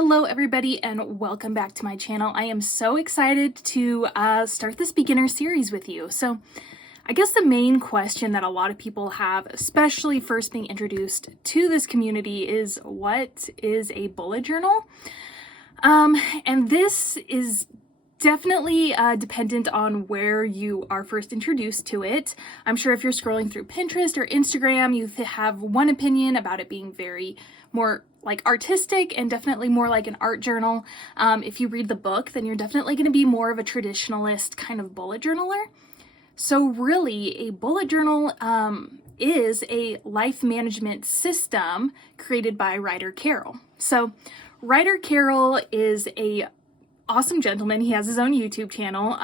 Hello everybody and welcome back to my channel. I am so excited to start this beginner series with you. So I guess the main question that a lot of people have, especially first being introduced to this community, is what is a bullet journal? And this is definitely dependent on where you are first introduced to it. I'm sure if you're scrolling through Pinterest or Instagram, you have one opinion about it being very more like artistic and definitely more like an art journal. If you read the book, then you're definitely going to be more of a traditionalist kind of bullet journaler. So really, a bullet journal is a life management system created by Ryder Carrol. So Ryder Carrol is a awesome gentleman. He has his own YouTube channel,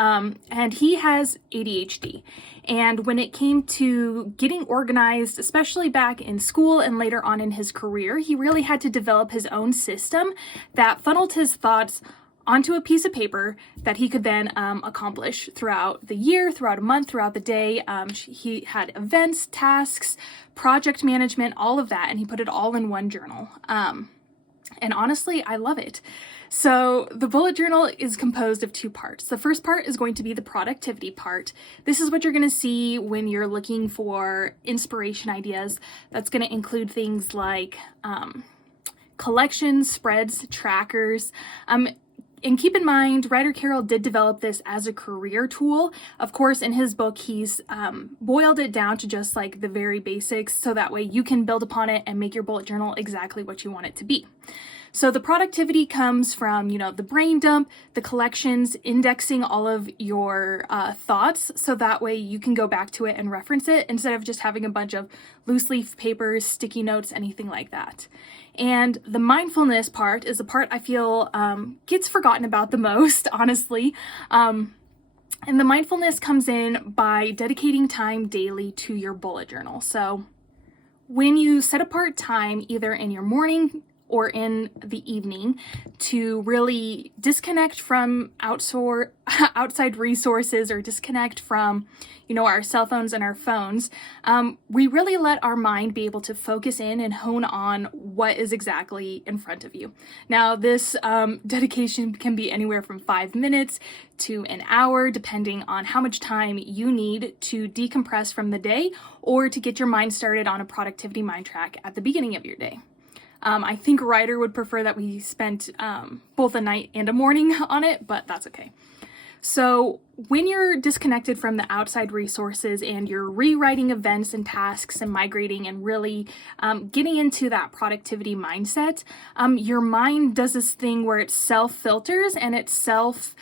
and he has ADHD. And when it came to getting organized, especially back in school and later on in his career, he really had to develop his own system that funneled his thoughts onto a piece of paper that he could then accomplish throughout the year, throughout a month, throughout the day. He had events, tasks, project management, all of that, and he put it all in one journal. And honestly, I love it. So the bullet journal is composed of two parts. The first part is going to be the productivity part. This is what you're going to see when you're looking for inspiration ideas. That's going to include things like collections, spreads, trackers. And keep in mind, Ryder Carrol did develop this as a career tool. Of course, in his book, he's boiled it down to just like the very basics, so that way you can build upon it and make your bullet journal exactly what you want it to be. So the productivity comes from, the brain dump, the collections, indexing all of your thoughts, so that way you can go back to it and reference it instead of just having a bunch of loose leaf papers, sticky notes, anything like that. And the mindfulness part is the part I feel gets forgotten about the most, honestly. And the mindfulness comes in by dedicating time daily to your bullet journal. So when you set apart time, either in your morning or in the evening, to really disconnect from outside resources, or disconnect from, our cell phones and our phones, we really let our mind be able to focus in and hone on what is exactly in front of you. Now, this dedication can be anywhere from 5 minutes to an hour, depending on how much time you need to decompress from the day or to get your mind started on a productivity mind track at the beginning of your day. I think Ryder would prefer that we spent both a night and a morning on it, but that's okay. So when you're disconnected from the outside resources and you're rewriting events and tasks and migrating and really getting into that productivity mindset, your mind does this thing where it self-filters and it self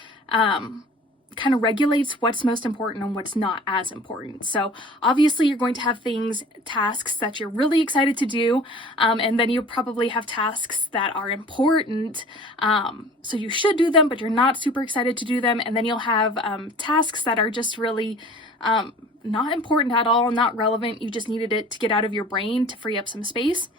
kind of regulates what's most important and what's not as important. So obviously you're going to have tasks that you're really excited to do, and then you'll probably have tasks that are important, so you should do them, but you're not super excited to do them, and then you'll have tasks that are just really not important at all, not relevant. You just needed it to get out of your brain to free up some space.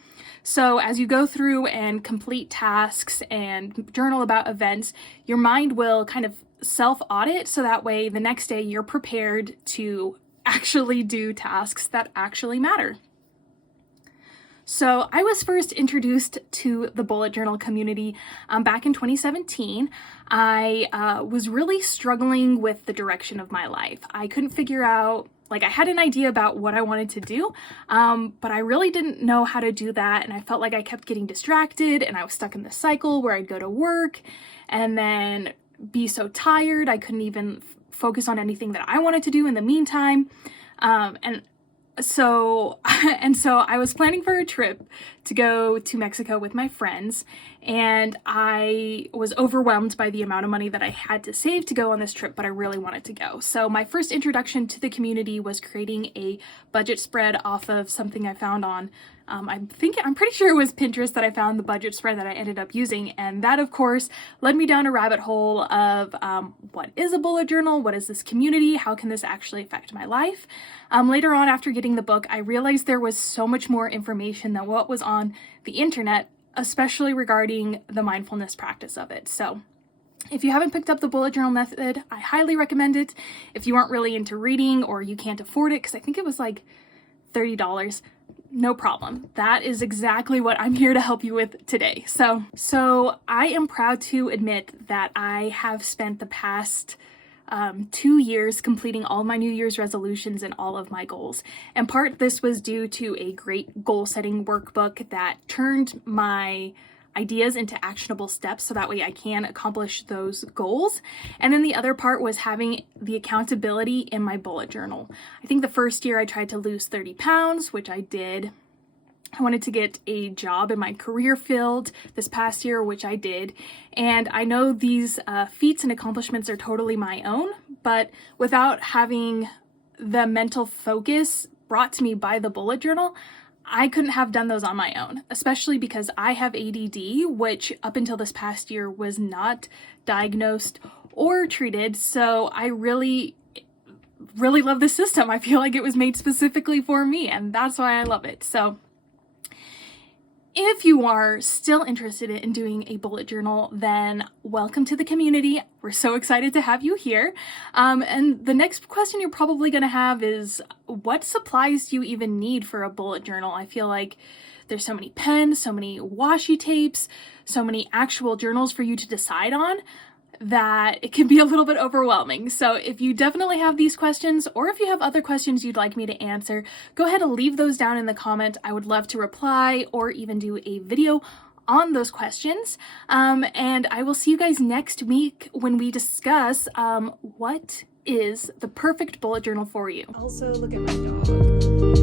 So as you go through and complete tasks and journal about events, your mind will kind of self-audit, so that way the next day you're prepared to actually do tasks that actually matter. So I was first introduced to the bullet journal community back in 2017. I was really struggling with the direction of my life. I couldn't figure out, I had an idea about what I wanted to do, but I really didn't know how to do that, and I felt like I kept getting distracted, and I was stuck in this cycle where I'd go to work and then be so tired I couldn't even focus on anything that I wanted to do in the meantime. So I was planning for a trip to go to Mexico with my friends, and I was overwhelmed by the amount of money that I had to save to go on this trip, but I really wanted to go. So my first introduction to the community was creating a budget spread off of something I found on, I'm pretty sure it was Pinterest that I found the budget spread that I ended up using. And that, of course, led me down a rabbit hole of what is a bullet journal? What is this community? How can this actually affect my life? Later on, after getting the book, I realized there was so much more information than what was on the internet, especially regarding the mindfulness practice of it. So if you haven't picked up the bullet journal method, I highly recommend it. If you aren't really into reading or you can't afford it, because I think it was like $30. no problem. That is exactly what I'm here to help you with today. So I am proud to admit that I have spent the past 2 years completing all my New Year's resolutions and all of my goals. And part this was due to a great goal setting workbook that turned my ideas into actionable steps so that way I can accomplish those goals. And then the other part was having the accountability in my bullet journal. I think the first year I tried to lose 30 pounds, which I did. I wanted to get a job in my career field this past year, which I did. And I know these feats and accomplishments are totally my own, but without having the mental focus brought to me by the bullet journal, I couldn't have done those on my own, especially because I have ADD, which up until this past year was not diagnosed or treated. So I really love this system. I feel like it was made specifically for me, and that's why I love it. So if you are still interested in doing a bullet journal, then welcome to the community. We're so excited to have you here. And the next question you're probably going to have is, what supplies do you even need for a bullet journal? I feel like there's so many pens, so many washi tapes, so many actual journals for you to decide on, that it can be a little bit overwhelming. So if you definitely have these questions, or if you have other questions you'd like me to answer, go ahead and leave those down in the comment. I would love to reply or even do a video on those questions. And I will see you guys next week when we discuss what is the perfect bullet journal for you. Also, look at my dog.